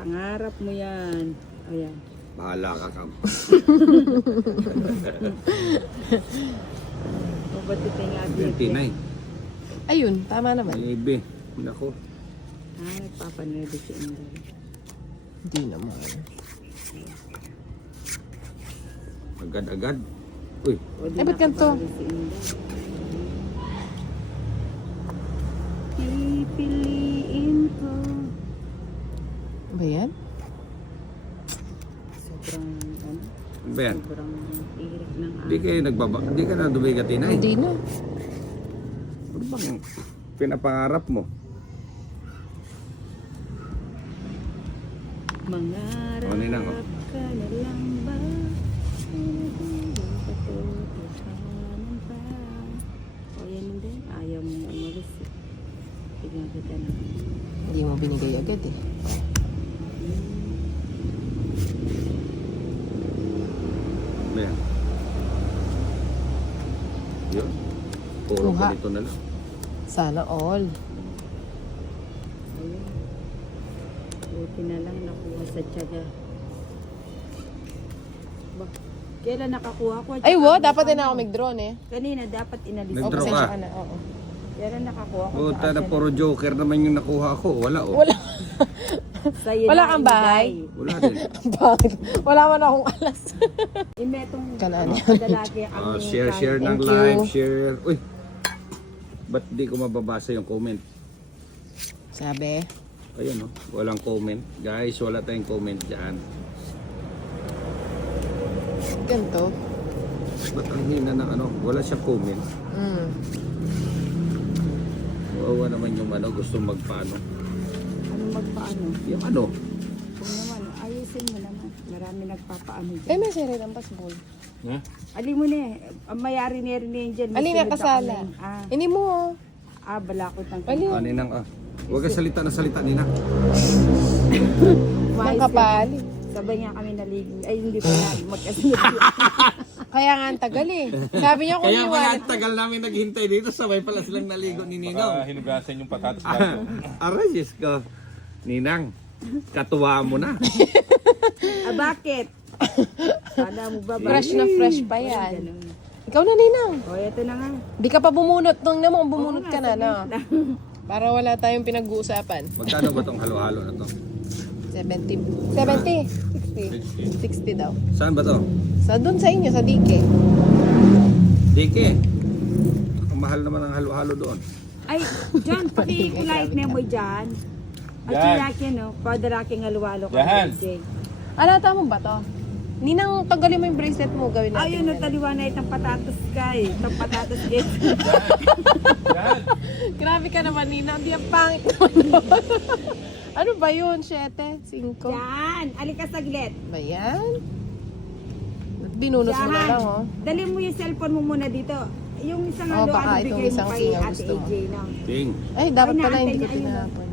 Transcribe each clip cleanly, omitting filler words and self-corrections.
Pangarap mo yan. Ayan. Bahala ka, Kam. Mabati nga 29. Ayun, tama naman. Maybe. Nako. Nagpapanerdo si Inday. Hindi naman. Agad-agad. Uy. Eh, ba't ganito? Si Inday. Pipiliin ko. Ba yan? Sobrang, ano? Ben, Sobrang irik ng di ka na dumigatinay. Hindi na. Ano bang pinapangarap mo? Mangarap Ninang, oh. ka na lang ba? Hindi katotohanan pa. O yan din, ayaw mo umalis. Tignan kita na. Hindi mo binigay agad eh. Ben. Yun. Puro Kuha. ganito na lang. Sana all. Ayun. Buti na lang nakuha sa tiyaga. Ba, kailan nakakuha ko? Ay, dapat din ako mag-drone eh. Kanina dapat inalis. Nag-draw ko. ka? Pasensya ka na, oo. Kailan nakakuha ko? Puta na puro joker naman yung nakuha ko. Wala oh. Wala. Sa'yo Wala na, kang bahay? Inday. Wala din. Bakit? Wala man akong alas. Imetong Kanaan yan. padalagi ang Share ng Thank live, you. share. Uy. Ba't di ko mababasa yung comment? Sabi. Ayun oh. Walang comment. Guys, wala tayong comment dyan. Ganito. Ba't ang hina ng ano? Wala siyang comment. Wawa naman yung ano, gusto magpaano. Ano magpaano? Yung ano? Kung naman, ayusin mo naman. Marami nagpapaano Eh, dyan. may sere ng pasbol. Ha? Alin mo na eh. Ang mayari na rin yan dyan. Alin na kasala? Hindi mo. Balakot ng Alin? Ah, Ninang ah. Huwag ka salita na salita, Ninang. Ng kapali. Sabay nga kami naligo. Ay, hindi pa na. Magkasunod. Kaya nga ang tagal eh. Sabi niya kung Kaya pala iwan. ang tagal namin naghintay dito, sabay pala silang naligo ni Ninong. Hinugasan yung patatas. Aray, Diyos ko. Ninang, katuwa mo na. Bakit? Sana mo ba? Fresh na fresh pa yan. Ikaw na, Ninang. O, eto na nga. Di ka pa bumunot. Nung naman bumunot Oo ka nga, na, no? saglit lang. Para wala tayong pinag-uusapan. Magkano ba tong halo-halo na to? 70. 70? 60. 60 daw. Saan ba to? Doon sa inyo, sa Dike. Dike. Ang mahal naman ang halo-halo doon. Ay, John, paki-kulait na mo dyan. At Yan. yung no? Padaraking alwalo ka. Yan. DJ. Alata mo ba to? Ninang, tanggalin mo yung bracelet mo, gawin natin. Ayun, taliwa na itong patatos ka eh. Itong patatos eh. Yan. Grabe ka naman, Nina. Di ang pangit naman. Ano ba yun? 7? 5? Yan, alika saglit. Ba yan? Ba't binunot mo na lang, oh? Dali mo yung cellphone mo muna dito. Yung isang Oh, ano, baka ano itong bigay mo isang kay singaw Ate gusto mo. AJ na. Ting. Ay, dapat Ay, pala naantay hindi ko niya, ayun, tinahapon.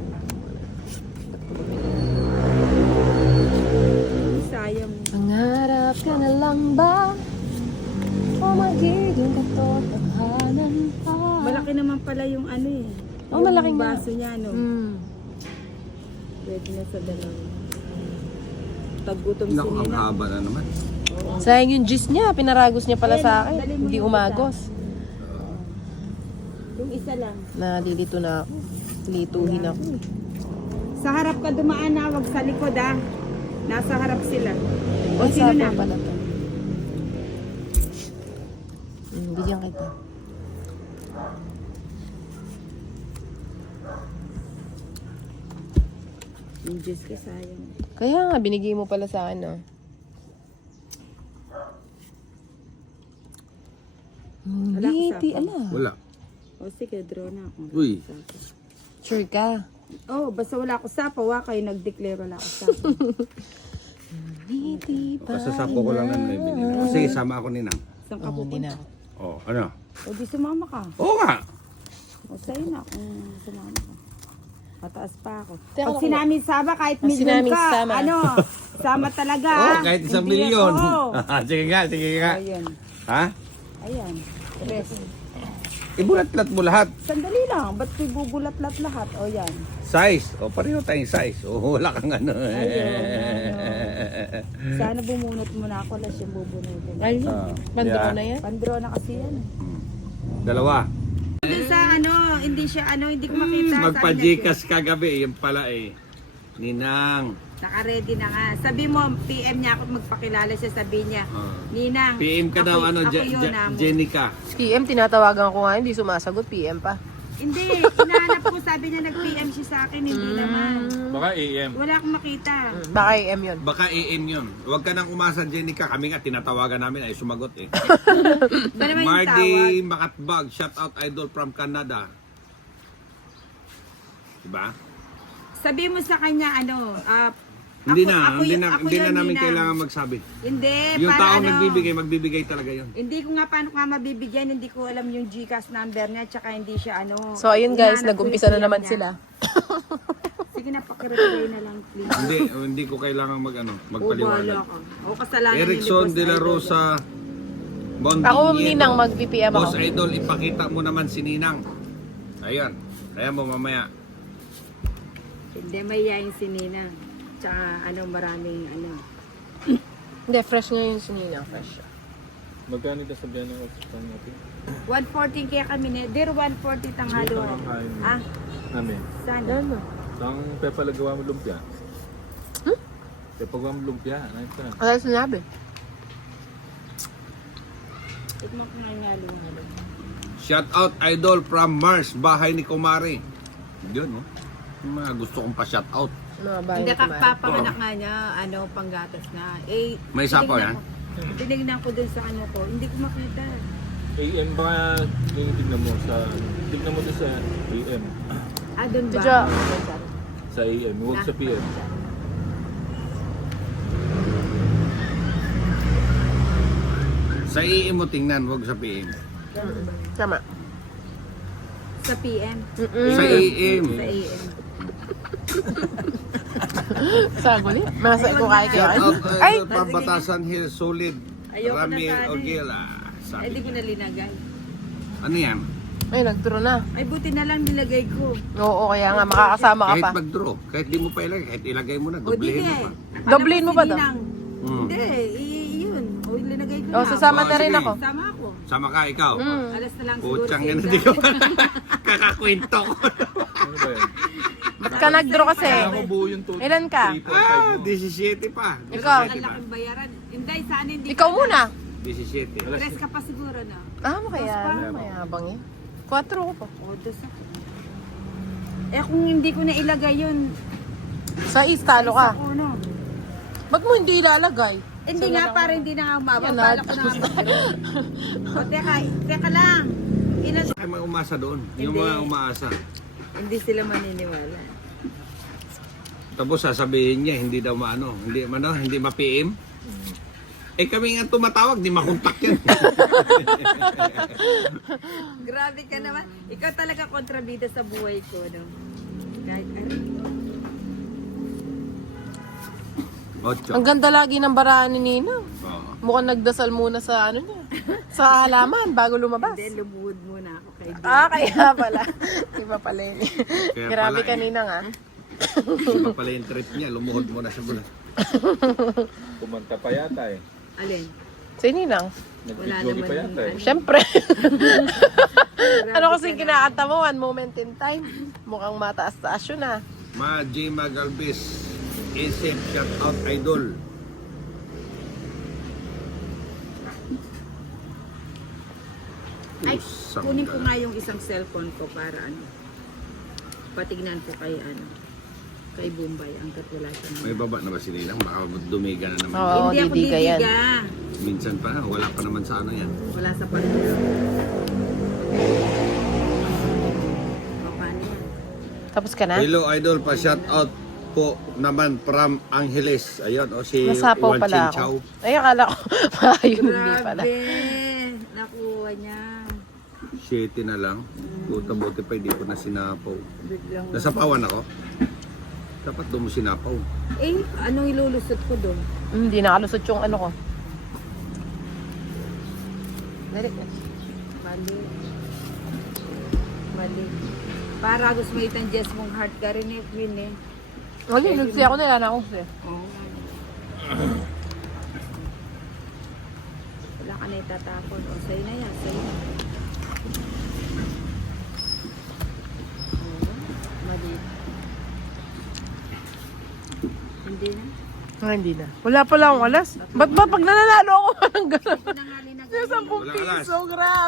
Sayang. Pangarap ka na lang ba? O magiging katotohanan pa? Malaki naman pala yung ano eh. Oh, malaki yung nga. baso niya, no? Pwede na sa dalawa. Tagutom si Naku, ang Nina. haba na naman. Sayang yung gis niya, pinaragos niya pala Ayun, sa akin. dali mo Hindi yung umagos. Yung isa lang. Nalilito na ako. Lituhin ako. eh. Sa harap ka dumaan na, wag sa likod ah. Nasa harap sila. O Ay, sino sapa na? pala to. Bigyan kita. Yung juice ka sayang. Kaya nga, binigay mo pala sa akin, no? Wala ka Hindi, sapa? ala. Wala. O sige, draw na ako. Uy. Sure ka? Oh, basta wala ako sapa, kayo nag-declare wala ako sapa. Hindi pa. Basta sapo ko lang na may binili. O, sige, sama ako Ninang. Saan ka Oh, hindi pupunta? na. Oh, ano? O di sumama ka. Oo nga. O sa'yo na kung sumama ka. Pataas pa ako. Teka, Pag sinaming sama, kahit Pag million sinaming ka, sama. ano, sama talaga. Oh, kahit 1 Hindi milyon. ako. Sige nga, sige nga. Ayan. Ha? Ayan. Tres. Ibulat-lat mo lahat. Sandali lang. Ba't ko'y bubulat-lat lahat? O yan. Size. O, pareho tayong size. O, wala kang ano. Sana bumunot mo na ako, las yung bubunutin. Ay, bandro Yeah. na yan. Pandro na kasi yan. Dalawa. Doon sa hindi siya hindi ko makita. Magpa-Gcash kagabi. Yung pala eh. Ninang. Naka-ready na nga. Sabi mo, PM niya ako magpakilala siya, sabi niya. Ninang. PM ka daw, ako yun, amo. Jenica. PM, tinatawagan ko nga, hindi sumasagot. PM pa. Hindi, hinahanap ko, sabi niya nag-PM siya sa akin, hindi naman. Baka AM. Wala akong makita. Baka AM yun. Baka AM yun. Huwag ka nang umasa, Jenica. Kami nga, tinatawagan namin ay sumagot eh. Ba naman yung tawag? Mardy Makatbag, shout out idol from Canada. Diba? Sabi mo sa kanya, Hindi ako- na, ako hindi yun- na, ako hindi yun, na namin Ninang. kailangan magsabi. Hindi, Yung para tao magbibigay talaga yun. Hindi ko nga paano ka mabibigyan, hindi ko alam yung Gcash number niya, tsaka hindi siya So ayun guys, hinahanap ko nag-umpisa yung na naman PM sila. niya. Sige na, pakireply na lang, please. Hindi ko kailangan Bahala magpaliwanag. ka. O kasalanan ni Erickson Boss de la Idol. Rosa, Bonding Ako, Ninang, mag-PPM Boss ako. Idol, ipakita mo naman si Ninang. Ayan. Kaya mo mamaya. Hindi, mayayain si Nina. Tsaka maraming Hindi, fresh ngayon si Ninang, fresh siya. Magkano ka sabihan ng ospital natin? 140 kaya kami ni. Dear 140 tanghalo. Ah, Namin. saan? Ano? Ang pepalagawa mo lumpia. Pepagawa mo lumpia. Ano ka? Ano sinabi? Tikman ko na yung halo-halo. Shout out idol from Mars, bahay ni Kumari. Yun, no? Yung mga gusto kong pa-shout out. Mga bahay Hindi ni ka Kumari. papanganak nga niya, panggatas na. May sapaw yan? Tinignan ko dun sa ko. Hindi ko makita. AM ba yung tignan mo sa... Tignan mo doon sa AM. Ah, dun ba? Tidya. Sa AM, huwag sa PM. Sa IE mo tingnan, wag sa PM. Tama. Sa PM. Sa IM. Sa AM. Saguli. Masa ko kaya kayo. Shout out Ay! idol from Batasan Hill, Solid. Ayoko na Ramil sana eh. Ogila. Ay, di ko na linagay. Ano yan? Ay, nagturo na. Ay, buti na lang nilagay ko. Oo, kaya nga makakasama ka Kahit pa. mag-draw, kahit di mo pa ilagay, kahit ilagay mo na, O, di doblehin mo nga pa. eh. Doblehin mo ba si daw? Ninang? Mm. Hindi, yun. O, linagay ko O, na. sasama Oh, na rin sige. ako. Sama ako. Sama ka, ikaw. Alas na lang siguro. Putsang sa yan, isa. hindi ko kakakwento ko. Ano ba yan? Ba't ka nag-draw kasi? Kaya ko buo yung total. Ilan ka? 3, 4, 5 mo. 17 pa. Ikaw? Ang laking bayaran. Hindi, sana hindi. Ikaw muna. 17. Tres ka pa siguro na. Ah, makaya. Mayabang yan. 4 ko pa. O, dos ako. Eh, kung hindi ko na ilagay yun, Sa East, talo ka. ako, no? Ba't mo hindi ilalagay? Hindi nga, para hindi na nga umabang. Yan, Bala ko na nga mag-draw. O, teka lang. Ilan? Ay, may umasa doon. Yung Hindi. mga umaasa. Hindi sila maniniwala. Tapos sasabihin niya, hindi daw maano. Hindi ma-PM. Eh kami nga tumatawag, di makontak yan. Grabe ka naman. Ikaw talaga kontrabida sa buhay ko, no? Kahit ano. Ocho. Ang ganda lagi ng baraan ni Nina. Oo. Mukhang nagdasal muna sa ano niya. Sa halaman bago lumabas. Then, lumuhod muna ako kay Diyo. Kaya pala. Iba pala yun. Kaya Grabe pala, kanina nga. Iba pala yung trip niya, lumuhod mo na sa bulan. Kumanta pa yata eh. Alin? Si Ninang. Wala Nag-jogi naman pa yata eh. yung Siyempre. Ano kasing kinakanta mo? One moment in time. Mukhang mataas-taas yun ah. Ma J. Magalbis, Isip, shout out idol. Ay, Pusang kunin ko gala. nga yung isang cellphone ko para patignan ko kay kay Bombay, angkat wala siya. May baba na ba si Ninang? Baka dumiga na naman. Oo, Hindi ako didiga yan. didiga. Minsan pa, wala pa naman sa ano yan. Wala sa partner. O, paano yan? Tapos ka na? Hello idol, pa shout out po naman from Angeles. Ayun, o si Nasapaw Juan pala Chinchaw. ako. Ay, akala ko. Ayun, hindi pala. Grabe! Nakuha niya. 7 na lang. Buti pa, hindi ko na sinapaw. Biglang... Nasapawan ako. Dapat doon mo sinapaw. Eh, anong ilulusot ko doon? Hindi nakalusot yung ano ko. Dali. Mali. Mali. Para gusto mo itang Jess mong heart ka rin eh, Queen eh. Wala, nagsi ako na lang ako eh. Oo. Wala ka na itatapon. O, sa'yo na yan, sa'yo na. Oo, mali. Hindi na. Hindi na. Wala pala akong alas. Ba't ba pag nananalo ako ng gano'n? Ito na nga rin Sa 10 Wala alas. piso, grabe.